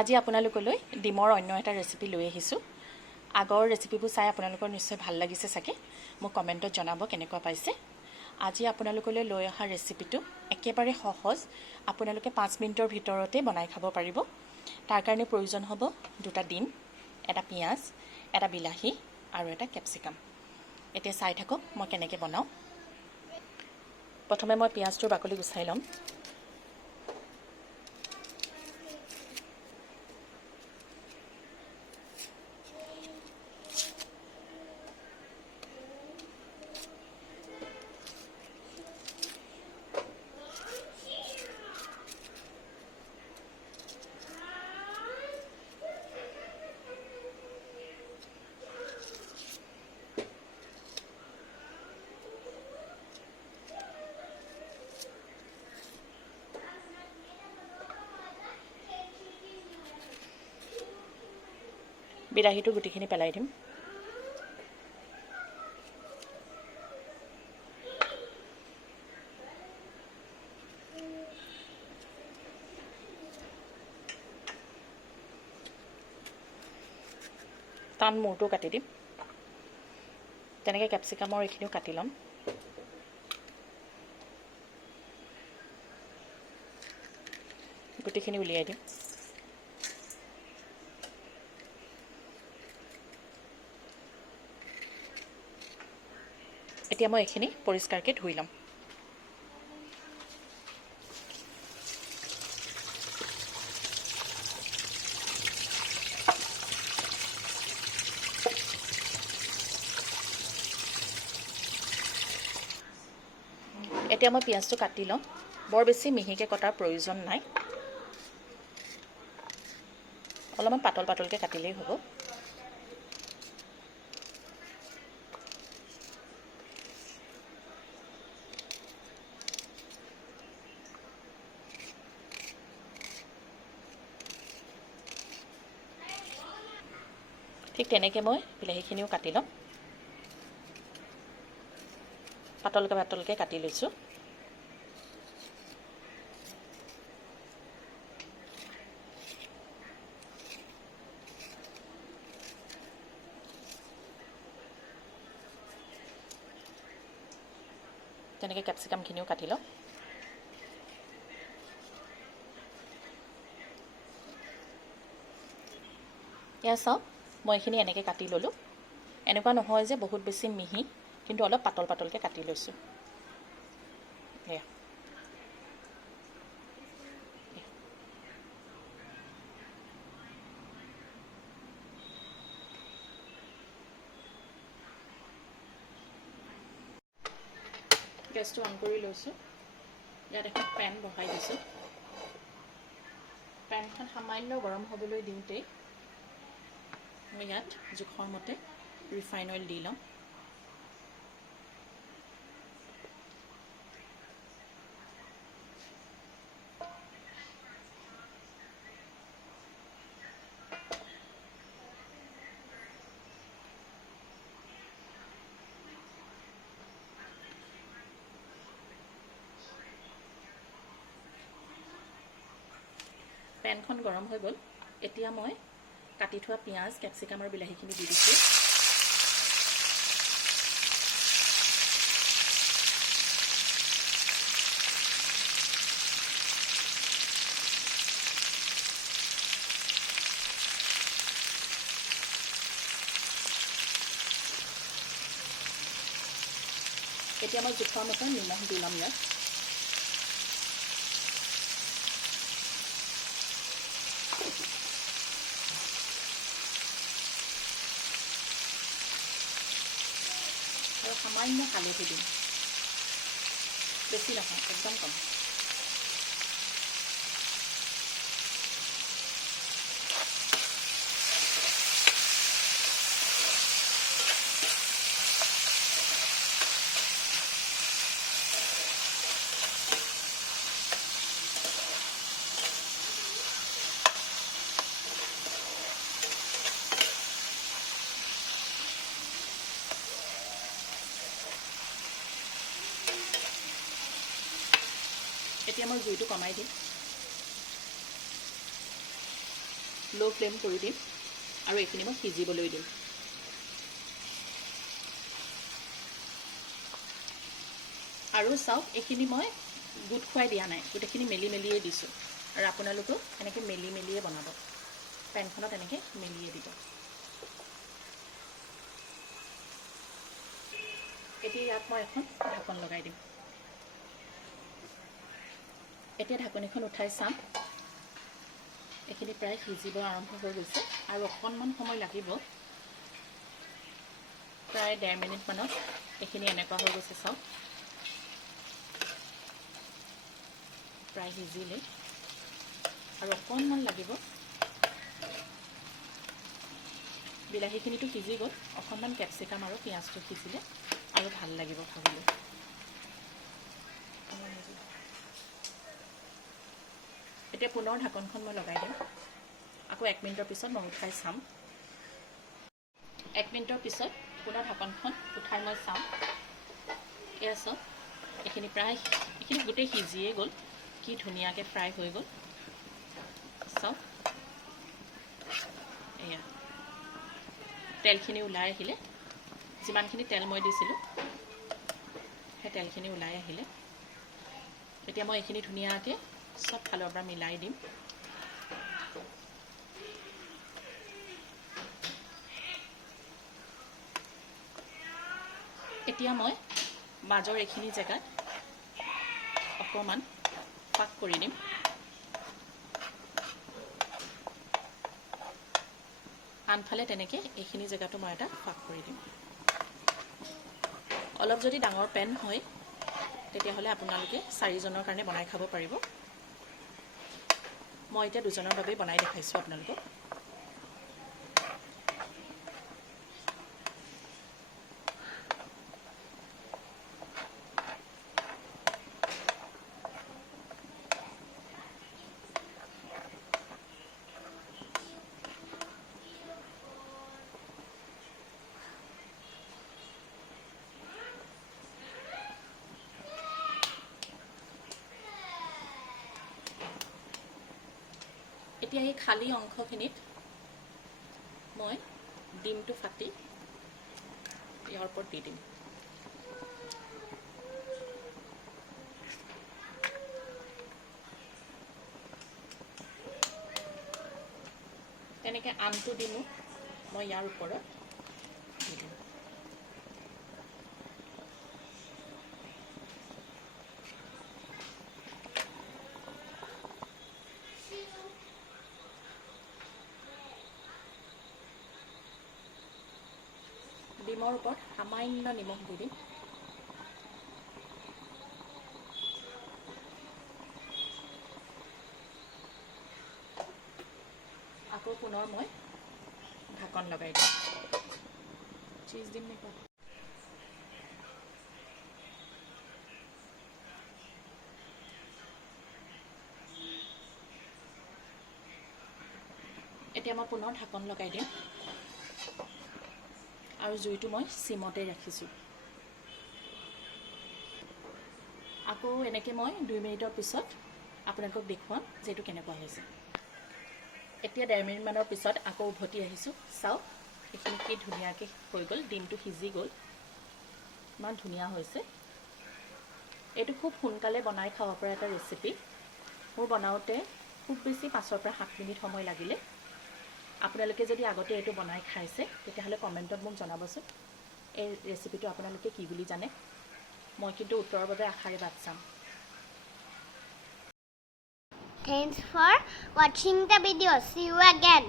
আজি আপোনালোকলৈ ডিমৰ অন্য এটা ৰেচিপি লৈ আহিছোঁ। আগৰ ৰেচিপিবোৰ চাই আপোনালোকৰ নিশ্চয় ভাল লাগিছে চাগে। মোক কমেণ্টত জনাব কেনেকুৱা পাইছে। আজি আপোনালোকলৈ লৈ অহা ৰেচিপিটো একেবাৰে সহজ। আপোনালোকে 5 মিনিটৰ ভিতৰতে বনাই খাব পাৰিব। তাৰ কাৰণে প্ৰয়োজন হ'ব 2টা ডিম, এটা পিঁয়াজ, এটা বিলাহী আৰু এটা কেপচিকাম। এতিয়া চাই থাকক মই কেনেকৈ বনাওঁ। প্ৰথমে মই পিঁয়াজটোৰ বাকলি গুচাই ল'ম। বিলাহীটো গুটিখিনি পেলাই দিম। টান মূৰটো কাটি দিম। তেনেকৈ কেপচিকামৰ এইখিনিও কাটি ল'ম। গুটিখিনি উলিয়াই দিম। এতিয়া মই এইখিনি পৰিষ্কাৰকৈ ধুই ল'ম। এতিয়া মই পিঁয়াজটো কাটি ল'ম। বৰ বেছি মিহিকৈ কটাৰ প্ৰয়োজন নাই, অলপমান পাতল পাতলকৈ কাটিলেই হ'ব। ঠিক তেনেকৈ মই বিলাহীখিনিও কাটি ল'ম। পাতলকৈ পাতলকৈ কাটি লৈছোঁ। তেনেকৈ কেপচিকামখিনিও কাটি লওঁ। এয়া চাওক, মই এইখিনি এনেকৈ কাটি ল'লোঁ। এনেকুৱা নহয় যে বহুত বেছি মিহি, কিন্তু অলপ পাতল পাতলকৈ কাটি লৈছোঁ। এয়া গেছটো অন কৰি লৈছোঁ। ইয়াত এখন পেন বহাই দিছোঁ। পেনখন সামান্য গৰম হ'বলৈ দিওঁতেই মই ইয়াত জোখৰ মতে ৰিফাইন অইল দি ল'ম। পেনখন গৰম হৈ গ'ল। এতিয়া মই কাটি থোৱা পিঁয়াজ, কেপচিকাম আৰু বিলাহীখিনি দি দিছোঁ। এতিয়া মই জোখৰ মতে নিমখ দি ল'ম ইয়াত। আৰু সামান্য হালধি দিম, বেছি নহয়, একদম কম। এতিয়া মই জুইটো কমাই দিম। ল' ফ্লেম কৰি দিম আৰু এইখিনি মই সিজিবলৈ দিম। আৰু চাওক এইখিনি মই গোট খুৱাই দিয়া নাই, গোটেইখিনি মেলি মেলিয়ে দিছোঁ। আৰু আপোনালোকেও এনেকৈ মেলি মেলিয়ে বনাব, পেনখনত এনেকৈ মেলিয়ে দিব। এতিয়া ইয়াত মই এখন ঢাকন লগাই দিম। এতিয়া ঢাকনিখন উঠাই চাম, এইখিনি প্ৰায় সিজিব আৰম্ভ হৈ গৈছে আৰু অকণমান সময় লাগিব, প্ৰায় 1.5 মিনিটমানত এইখিনি এনেকুৱা হৈ গৈছে। চাওক প্ৰায় সিজিলে আৰু অকণমান লাগিব। বিলাহীখিনিতো সিজি গ'ল, অকণমান কেপচিকাম আৰু পিঁয়াজটো সিজিলে আৰু ভাল লাগিব খাবলৈ। এতিয়া পুনৰ ঢাকনখন মই লগাই দিম। আকৌ 1 মিনিটৰ পিছত মই উঠাই চাম। 1 মিনিটৰ পিছত পুনৰ ঢাকনখন উঠাই মই চাম। এয়া চাওক এইখিনি গোটেই সিজিয়ে গ'ল, কি ধুনীয়াকৈ ফ্ৰাই হৈ গ'ল। চাওক এয়া তেলখিনি ওলাই আহিলে, যিমানখিনি তেল মই দিছিলোঁ সেই তেলখিনি ওলাই আহিলে। এতিয়া মই এইখিনি ধুনীয়াকৈ চব ফালৰ পৰা মিলাই দিম। এতিয়া মই মাজৰ এইখিনি জেগাত অকণমান পাক কৰি দিম। আনফালে তেনেকৈ এইখিনি জেগাতো মই এটা পাক কৰি দিম। অলপ যদি ডাঙৰ পেন হয় তেতিয়াহ'লে আপোনালোকে 4জনৰ কাৰণে বনাই খাব পাৰিব। মই এতিয়া 2জনৰ বাবে বনাই দেখাইছোঁ আপোনালোকক। এতিয়া এই খালী অংশখিনিত মই ডিমটো ফাটি ইয়াৰ ওপৰত দি দিম। তেনেকৈ আনটো ডিমো মই ইয়াৰ ওপৰত দি দিম। ডিমৰ ওপৰত সামান্য নিমখ দি দিম। আকৌ পুনৰ মই ঢাকন লগাই দিম। চীজ দিম নে কোৱা? এতিয়া মই পুনৰ ঢাকন লগাই দিম আৰু জুইটো মই চিমতে ৰাখিছোঁ। আকৌ এনেকৈ মই 2 মিনিটৰ পিছত আপোনালোকক দেখুৱাম যে এইটো কেনেকুৱা হৈছে। এতিয়া 1.5 মিনিটমানৰ পিছত আকৌ উভতি আহিছোঁ। চাওক এইখিনি কি ধুনীয়াকৈ হৈ গ'ল, ডিমটো সিজি গ'ল, ইমান ধুনীয়া হৈছে। এইটো খুব সোনকালে বনাই খাব পৰা এটা ৰেচিপি। মোৰ বনাওঁতে খুব বেছি 5 পৰা 7 মিনিট সময় লাগিলে। আপোনালোকে যদি আগতে এইটো বনাই খাইছে তেতিয়াহ'লে কমেণ্টত মোক জনাবচোন এই ৰেচিপিটো আপোনালোকে কি বুলি জানে। মই কিন্তু উত্তৰৰ বাবে আশাৰে বাট চাম। Thanks for watching the video. See you again.